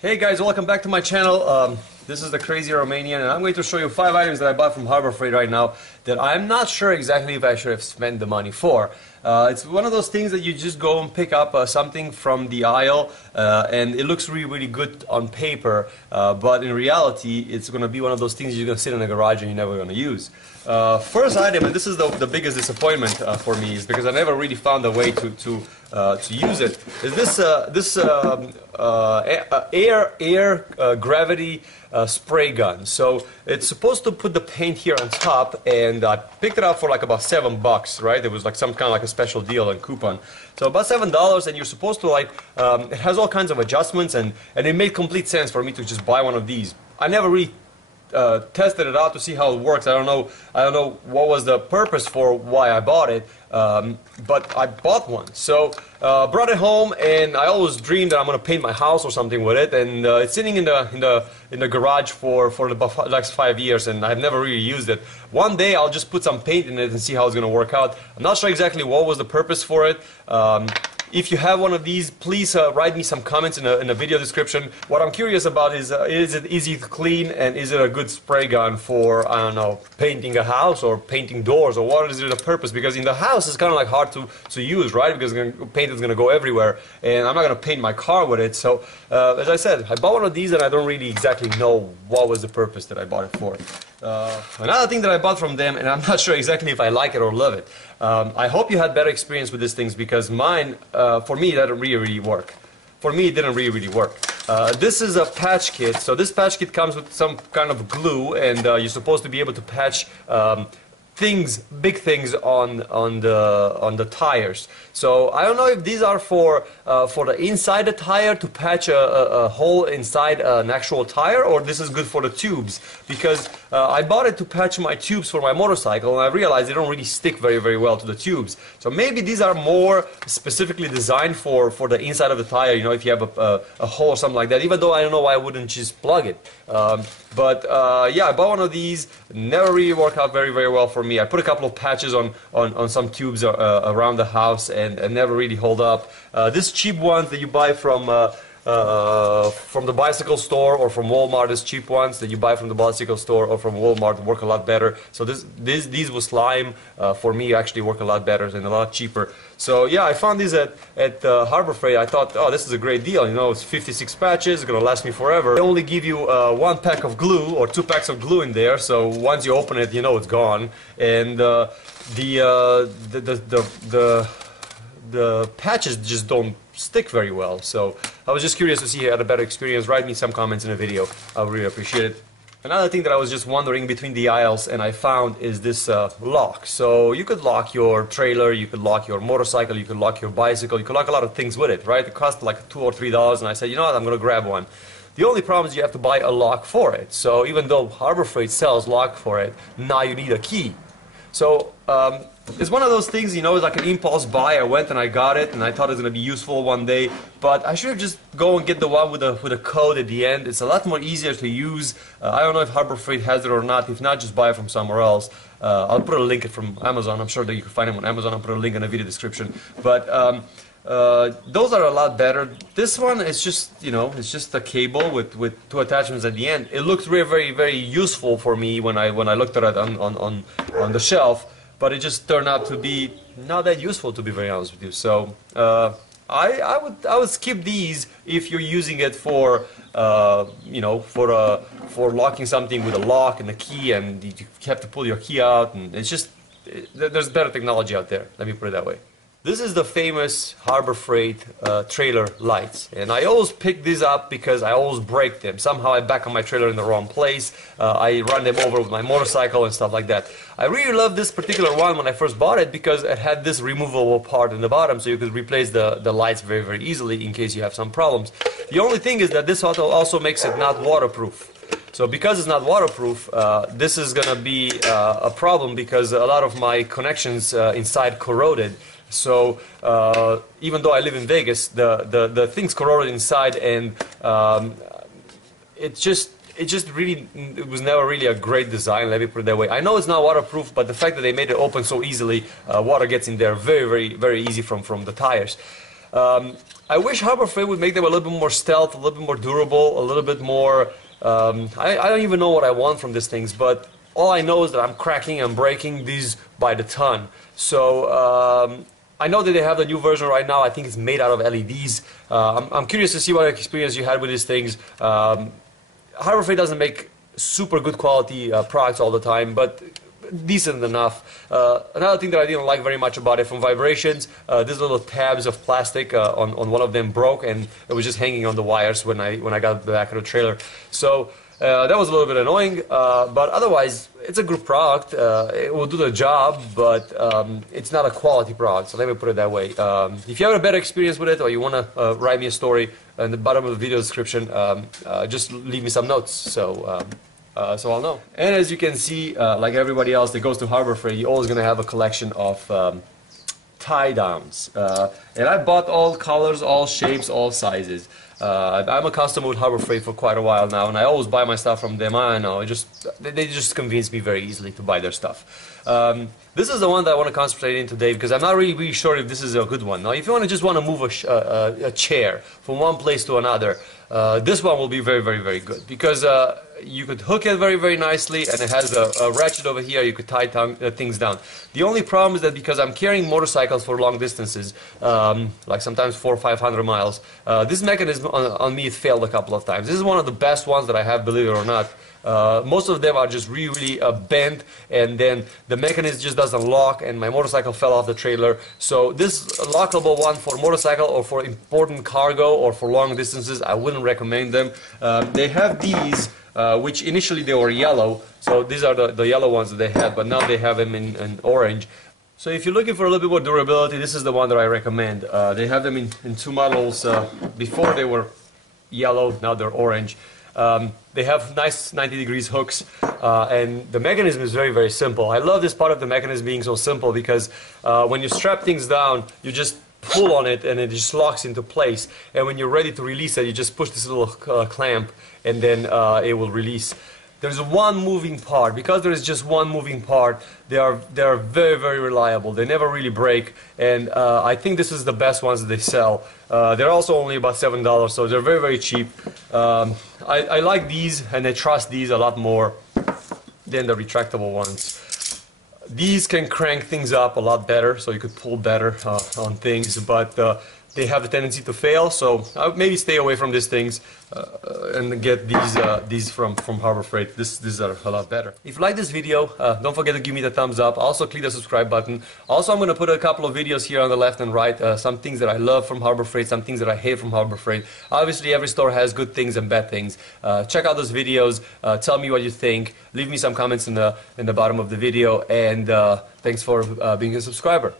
Hey guys, welcome back to my channel. This is the Crazy Romanian, and I'm going to show you 5 items that I bought from Harbor Freight right now that I'm not sure exactly if I should have spent the money for. It's one of those things that you just go and pick up something from the aisle, and it looks really good on paper, but in reality it's going to be one of those things you're going to sit in a garage and you're never going to use. First item, and this is the biggest disappointment for me, is because I never really found a way to use it, is this air gravity spray gun. So it's supposed to put the paint here on top, and I picked it up for like about $7, right? It was like some kind of like a special deal and coupon. So about $7, and you're supposed to like, it has all kinds of adjustments, and it made complete sense for me to just buy one of these. I never really tested it out to see how it works. I don't know what was the purpose for why I bought it, but I bought one. So brought it home, and I always dreamed that I'm gonna paint my house or something with it, and it's sitting in the garage for the next 5 years, and I've never really used it. One day I'll just put some paint in it and see how it's gonna work out. I'm not sure exactly what was the purpose for it. If you have one of these, please write me some comments in the video description. What I'm curious about is it easy to clean, and is it a good spray gun for, I don't know, painting a house or painting doors, or what is it the purpose? Because in the house it's kind of like hard to use, right? Because paint is going to go everywhere, and I'm not going to paint my car with it. So as I said, I bought one of these, and I don't really exactly know what was the purpose that I bought it for. Another thing that I bought from them, and I'm not sure exactly if I like it or love it. I hope you had better experience with these things, because mine, for me, that didn't really work. For me, it didn't really work. This is a patch kit. So this patch kit comes with some kind of glue, and you're supposed to be able to patch big things on the tires. So I don't know if these are for the inside the tire, to patch a hole inside an actual tire, or this is good for the tubes, because I bought it to patch my tubes for my motorcycle, and I realized they don't really stick very well to the tubes. So maybe these are more specifically designed for the inside of the tire, you know, if you have a hole or something like that, even though I don't know why I wouldn't just plug it. Yeah, I bought one of these. Never really worked out very well for me. I put a couple of patches on some tubes around the house, and never really hold up. These cheap ones that you buy from the bicycle store or from Walmart, these cheap ones that you buy from the bicycle store or from Walmart work a lot better. So these with slime, for me, actually work a lot better and a lot cheaper. So yeah, I found these at Harbor Freight. I thought, oh, this is a great deal. You know, it's 56 patches. It's gonna last me forever. They only give you 1 pack of glue or 2 packs of glue in there. So once you open it, you know it's gone. And the patches just don't stick very well. So I was just curious to see if you had a better experience. Write me some comments in the video. I would really appreciate it. Another thing that I was just wandering between the aisles and I found is this lock. So you could lock your trailer, you could lock your motorcycle, you could lock your bicycle, you could lock a lot of things with it, right? It cost like $2 or $3, and I said, you know what, I'm going to grab one. The only problem is you have to buy a lock for it. So even though Harbor Freight sells lock for it, now you need a key. So it's one of those things, you know, it's like an impulse buy. I went and I got it, and I thought it was going to be useful one day, but I should have just go and get the one with a code at the end. It's a lot more easier to use. I don't know if Harbor Freight has it or not. If not, just buy it from somewhere else. I'll put a link from Amazon. I'm sure that you can find them on Amazon. I'll put a link in the video description. But those are a lot better. This one is just, you know, it's just a cable with 2 attachments at the end. It looked very useful for me when I looked at it on the shelf. But it just turned out to be not that useful, to be very honest with you. So I would skip these if you're using it for you know, for locking something with a lock and a key, and you have to pull your key out, and it's just there's better technology out there. Let me put it that way. This is the famous Harbor Freight trailer lights, and I always pick these up because I always break them. Somehow I back on my trailer in the wrong place. I run them over with my motorcycle and stuff like that. I really love this particular one when I first bought it because it had this removable part in the bottom, so you could replace the lights very easily in case you have some problems. The only thing is that this also makes it not waterproof. So because it's not waterproof, this is gonna be a problem, because a lot of my connections inside corroded. So even though I live in Vegas, the things corroded inside, and it was never really a great design, let me put it that way. I know it's not waterproof, but the fact that they made it open so easily, water gets in there very easy from the tires. I wish Harbor Freight would make them a little bit more stealth, a little bit more durable, a little bit more... I don't even know what I want from these things, but all I know is that I'm cracking and breaking these by the ton. So I know that they have the new version right now. I think it's made out of LEDs. I'm curious to see what experience you had with these things. Harbor Freight doesn't make super good quality products all the time, but decent enough. Another thing that I didn't like very much about it, from vibrations, these little tabs of plastic on one of them broke, and it was just hanging on the wires when I got the back of the trailer. So that was a little bit annoying, but otherwise it's a good product. It will do the job, but it's not a quality product, so let me put it that way. If you have a better experience with it, or you want to write me a story, in the bottom of the video description, just leave me some notes, so I'll know. And as you can see, like everybody else that goes to Harbor Freight, you're always going to have a collection of tie-downs. And I bought all colors, all shapes, all sizes. I'm a customer with Harbor Freight for quite a while now, and I always buy my stuff from them. I know, they just convince me very easily to buy their stuff. This is the one that I want to concentrate in today, because I'm not really sure if this is a good one. Now, if you just want to move a chair from one place to another, this one will be very, very, very good, because you could hook it very, very nicely, and it has a ratchet over here. You could tie things down. The only problem is that because I'm carrying motorcycles for long distances, like sometimes 400 or 500 miles, this mechanism on me failed a couple of times. This is one of the best ones that I have, believe it or not. Most of them are just really bent, and then the mechanism just doesn't lock, and my motorcycle fell off the trailer. So this lockable one for motorcycle or for important cargo or for long distances, I wouldn't recommend them. They have these, which initially they were yellow, so these are the yellow ones that they had, but now they have them in orange. So if you're looking for a little bit more durability, this is the one that I recommend. They have them in two models. Before they were yellow, now they're orange. They have nice 90 degrees hooks, and the mechanism is very, very simple. I love this part of the mechanism being so simple, because when you strap things down, you just pull on it and it just locks into place, and when you're ready to release it, you just push this little clamp, and then it will release. There's one moving part. Because there is just one moving part, they are very, very reliable. They never really break, and I think this is the best ones that they sell. They're also only about $7, so they're very, very cheap. I like these, and I trust these a lot more than the retractable ones. These can crank things up a lot better, so you could pull better on things, but they have the tendency to fail, so I would maybe stay away from these things and get these from Harbor Freight. These are a lot better. If you like this video, don't forget to give me the thumbs up. Also click the subscribe button. Also, I'm going to put a couple of videos here on the left and right, some things that I love from Harbor Freight, some things that I hate from Harbor Freight. Obviously, every store has good things and bad things. Check out those videos, tell me what you think, leave me some comments in the bottom of the video, and thanks for being a subscriber.